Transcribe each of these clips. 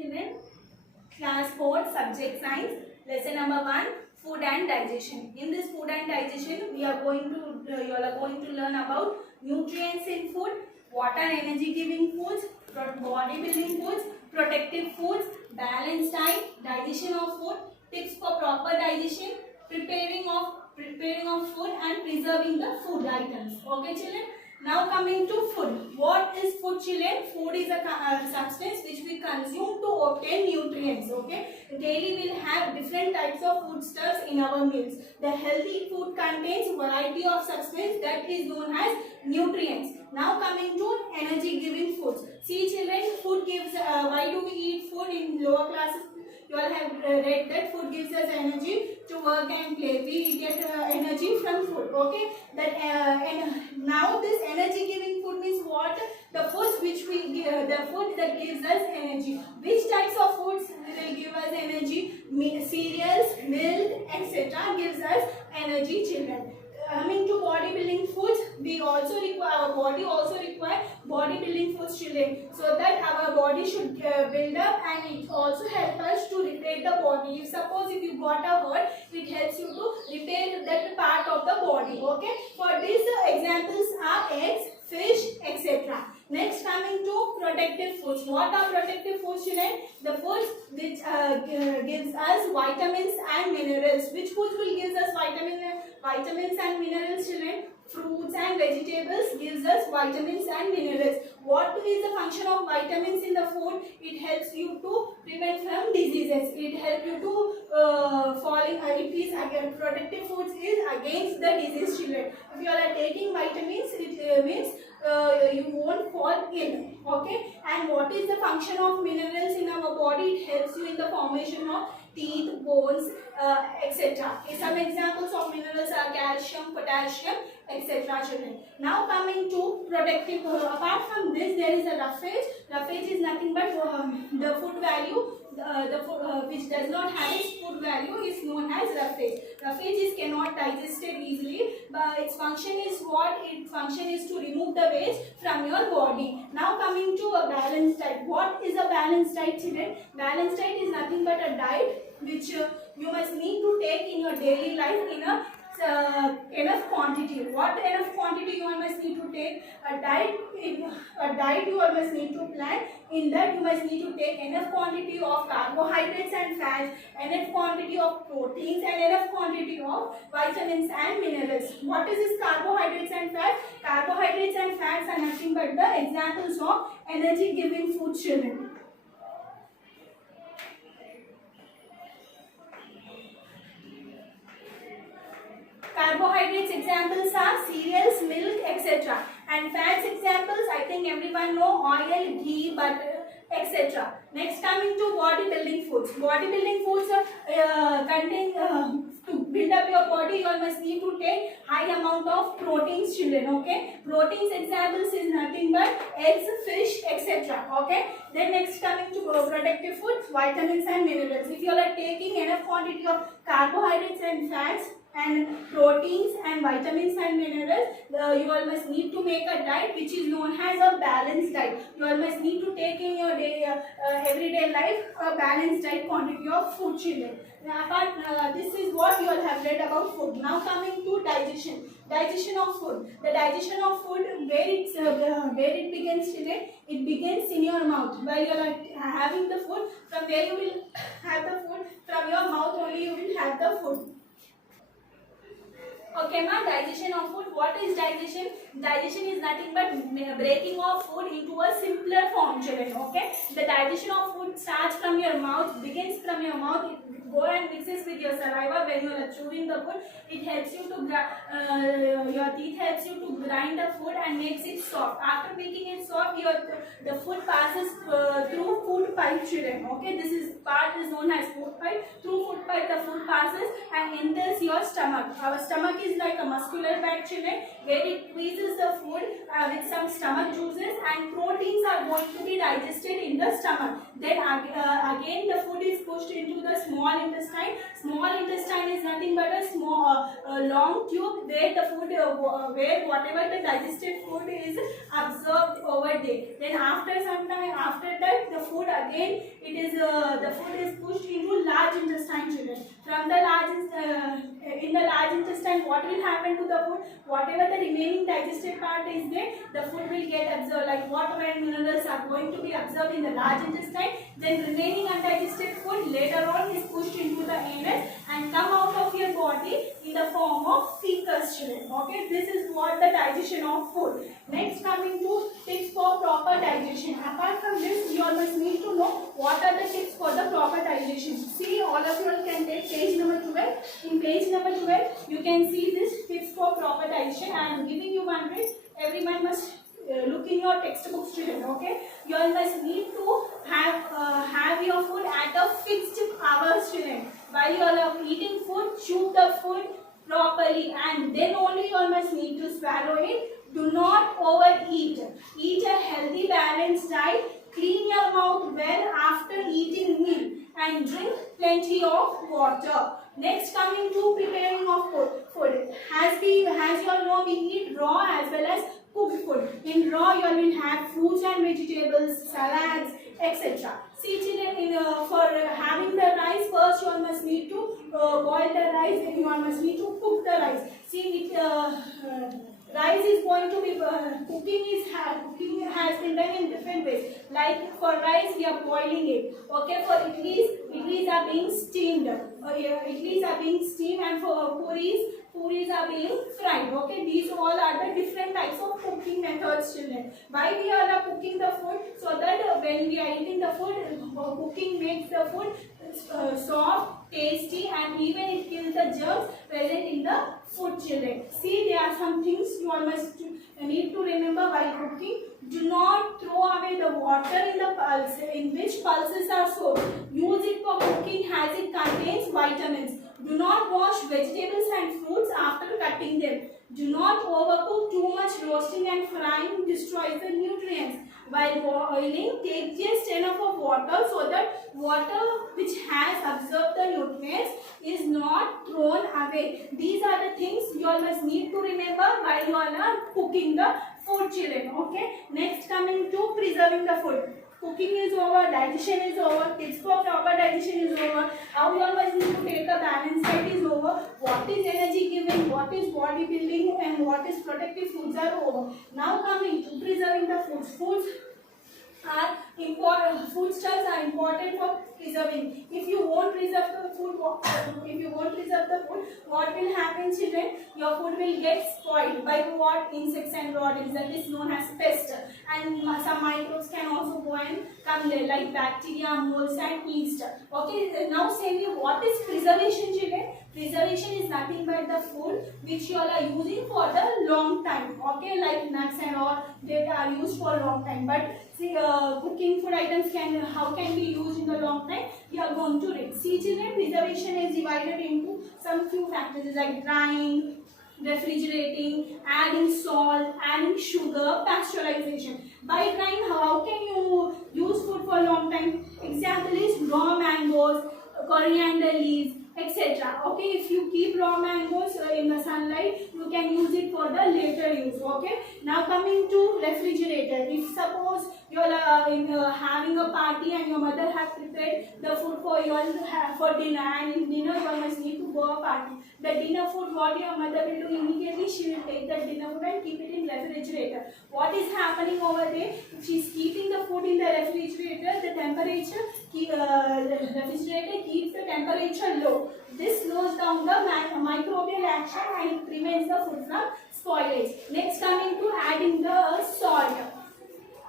children, class 4, subject science, lesson number 1, food and digestion. In this food and digestion, you are going to learn about nutrients in food, what are energy giving foods, body building foods, protective foods, balanced diet, digestion of food, tips for proper digestion, preparing of food and preserving the food items. Okay children. Now coming to food. What is food children? Food is a substance which we consume to obtain nutrients. Okay. Daily we will have different types of foodstuffs in our meals. The healthy food contains variety of substance that is known as nutrients. Now coming to energy giving foods. See children, food gives, why do we eat food in lower classes? You all have read that food gives us energy to work and play. We get energy from food. Okay. That and now this energy giving food means what? The foods which we give, the food that gives us energy. Which types of foods will give us energy? Cereals, milk, etc. gives us energy, children. Coming to bodybuilding foods, we also require, our body also require bodybuilding foods, children, so that our body should build up, and it also helps us to repair the body. If suppose if you got a hurt, it helps you to repair that part of the body. Okay. For these examples are eggs, fish, etc. Next coming to protective foods. What are protective foods, children? The foods which gives us vitamins and minerals. Which foods will give us vitamins and minerals, children? Fruits and vegetables gives us vitamins and minerals. What is the function of vitamins in the food? It helps you to prevent from diseases. It helps you to falling. It is again, protective foods is against the disease, children. If you are taking vitamins, it means you won't fall ill. Okay. And what is the function of minerals in our body? It helps you in the formation of teeth, bones, etc. Some examples of minerals are calcium, potassium, etc. children. Now coming to protective, apart from this there is a roughage. Roughage is nothing but the food value, which does not have its food value is known as roughage. Roughage is cannot digested easily, but its function is what? Its function is to remove the waste from your body. Now coming to a balanced diet. What is a balanced diet, children? Balanced diet is nothing but a diet which you must need to take in your daily life in a enough quantity. What enough quantity you all must need to take? A diet you all must need to plan. In that you must need to take enough quantity of carbohydrates and fats, enough quantity of proteins, and enough quantity of vitamins and minerals. What is this carbohydrates and fats? Carbohydrates and fats are nothing but the examples of energy giving food, children. Carbohydrates examples are cereals, milk, etc. And fats examples, I think everyone know, oil, ghee, butter, etc. Next coming to bodybuilding foods. Bodybuilding foods contain, to build up your body, you must need to take high amount of proteins, children. Okay. Proteins examples is nothing but eggs, fish, etc. Okay. Then next coming to protective foods, vitamins and minerals. If you are taking enough quantity of carbohydrates and fats and proteins and vitamins and minerals, you all must need to make a diet which is known as a balanced diet. You all must need to take in your day, everyday life a balanced diet quantity of food, children. This is what you all have read about food. Now coming to digestion. Digestion of food. The digestion of food, where it begins, children? It begins in your mouth. While you are having the food, from where you will have the food, from your mouth only you will have the food. Okay, ma, digestion of food. What is digestion? Digestion is nothing but breaking of food into a simpler form, children. Okay, the digestion of food starts from your mouth, begins from your mouth. It go and mixes with your saliva when you are chewing the food. It helps you to your teeth helps you to grind the food and makes it soft. After making it soft, the food passes through food pipe, children. Okay, this is part is known as food pipe. Through food pipe, the food passes and enters your stomach. Our stomach is like a muscular bag, children, where it squeezes the food with some stomach juices, and proteins are going to be digested in the stomach. Then again the food is pushed into the small intestine. Small intestine is nothing but a small long tube where the food where whatever the digested food is absorbed over there. Then after some time, after that the food again it is The food is pushed into large intestine, children. From the in the large intestine, what will happen to the food? Whatever the remaining digested part is there, the food will get absorbed. Like water and minerals are going to be absorbed in the large intestine. Then remaining undigested food later on is pushed into the anus and come out of your body in the form of feces, children. Okay, this is what the digestion of food. Next, coming to tips for proper digestion. Apart from this, you all must need to know what are the tips for the proper digestion. See, all of you all can take page number 12. In page number 12, you can see this tips for proper digestion. I am giving you one tip. Everyone must look in your textbooks, children. Okay, you all must need to have your food at a fixed hours, children. While you all are eating food, chew the food properly, and then only you all must need to swallow it. Do not overeat. Eat a healthy, balanced diet. Clean your mouth well after eating meal and drink plenty of water. Next, coming to preparing of food. As you all know, we eat raw as well as cooked food. In raw, you all will have fruits and vegetables, salads, etc. See, children, for having the rice, first you all must need to boil the rice, then you all must need to cook the rice. See, rice is going to be cooking has been done in different ways. Like for rice, we are boiling it. Okay, for idlis are being steamed. Idlis are being steamed, and for puris are being fried. Okay, these all are the different types of cooking methods, children. Why we are cooking the food? So that when we are eating the food, cooking makes the food soft, tasty, and even it kills the germs present in the food, children. See, there are some things you all must need to remember while cooking. Do not throw away the water in the pulse in which pulses are soaked. Use it for cooking as it contains vitamins. Do not wash vegetables and fruits after cutting them. Do not overcook. Too much roasting and frying destroys the nutrients. While boiling, take just enough of water so that water which has absorbed the nutrients is not thrown away. These are the things you all must need to remember while you all are cooking the food, children. Okay. Next, coming to preserving the food. Cooking is over, digestion is over, tips for proper digestion is over, how you all must need to take a balanced diet is over, what is energy giving, what is bodybuilding, and what is protective foods are over. Now coming to preserving the foods. Foods are important. Foodstuffs are important for preserving. If you won't preserve the food, what will happen, children? Your food will get spoiled by what? Insects and rodents, that is known as pests. And some microbes can also go and come there, like bacteria, molds, and yeast. Okay, now say me, what is preservation, children? Preservation is nothing but the food which you all are using for the long time. Okay, like nuts and all, they are used for a long time. But see, cooking food items how can be used in the long time? You are going to read. See, children, preservation is divided into some few factors like drying, refrigerating, adding salt, adding sugar, pasteurization. By drying, how can you use food for a long time? Example is raw mangoes, coriander leaves, etc. Okay, if you keep raw mangoes in the sunlight, you can use it for the later use. Okay, now coming to refrigerator. If suppose you are having a party and your mother has prepared the food for you all for dinner, and in dinner you must need to go a party. The dinner food, what your mother will do immediately, she will take the dinner food and keep it in refrigerator. What is happening over there? If she is keeping the food in the refrigerator, the temperature refrigerator keeps the temperature low. This slows down the microbial action and it prevents the food from spoilage. Next, coming to adding the salt.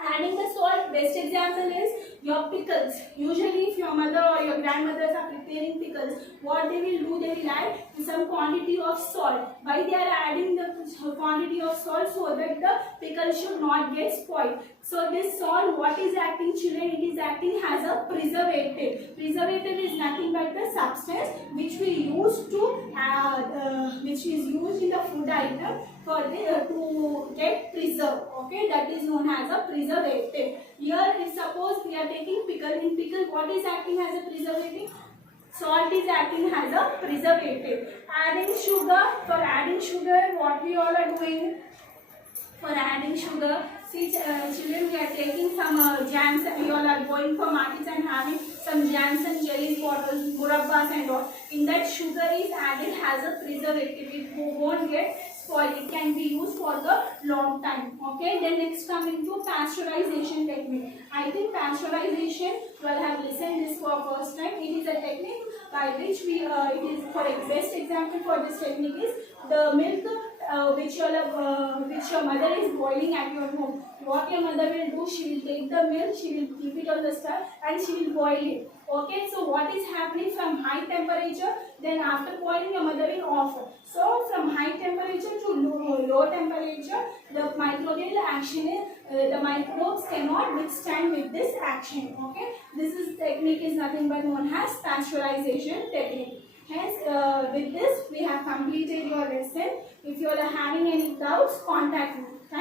Adding the salt, best example is your pickles. Usually if your mother or your grandmothers are preparing pickles, what they will do, they will add some quantity of salt. Why they are adding the quantity of salt? So that the pickle should not get spoiled. So this salt, what is acting, children? It is acting as a preservative. Preservative is nothing but the substance which we use to which is used in the food item for to get preserved. Okay, that is known as a preservative. Here, if suppose we are taking pickle, in pickle, what is acting as a preservative? Salt is acting as a preservative. Adding sugar. For adding sugar, what we all are doing? For adding sugar, see, children, we are taking some jams. We all are going for markets and having some jams and bottles, murabbas and all. In that sugar is added as a preservative. It won't get spoiled. It can be used for the long time. Okay. Then next coming to pasteurization technique. I think pasteurization you all have listened this for first time. It is a technique by which we it is for a best example for this technique is the milk which your mother is boiling at your home. What your mother will do, she will take the milk, she will keep it on the stove and she will boil it. Okay, so what is happening from high temperature, then after boiling your mother will off. So from high temperature to low temperature, the microbial action is the microbes cannot withstand with this action. Okay, this is technique is nothing but known as pasteurization technique. Hence, with this we have completed your lesson. If you are having any doubts, contact me.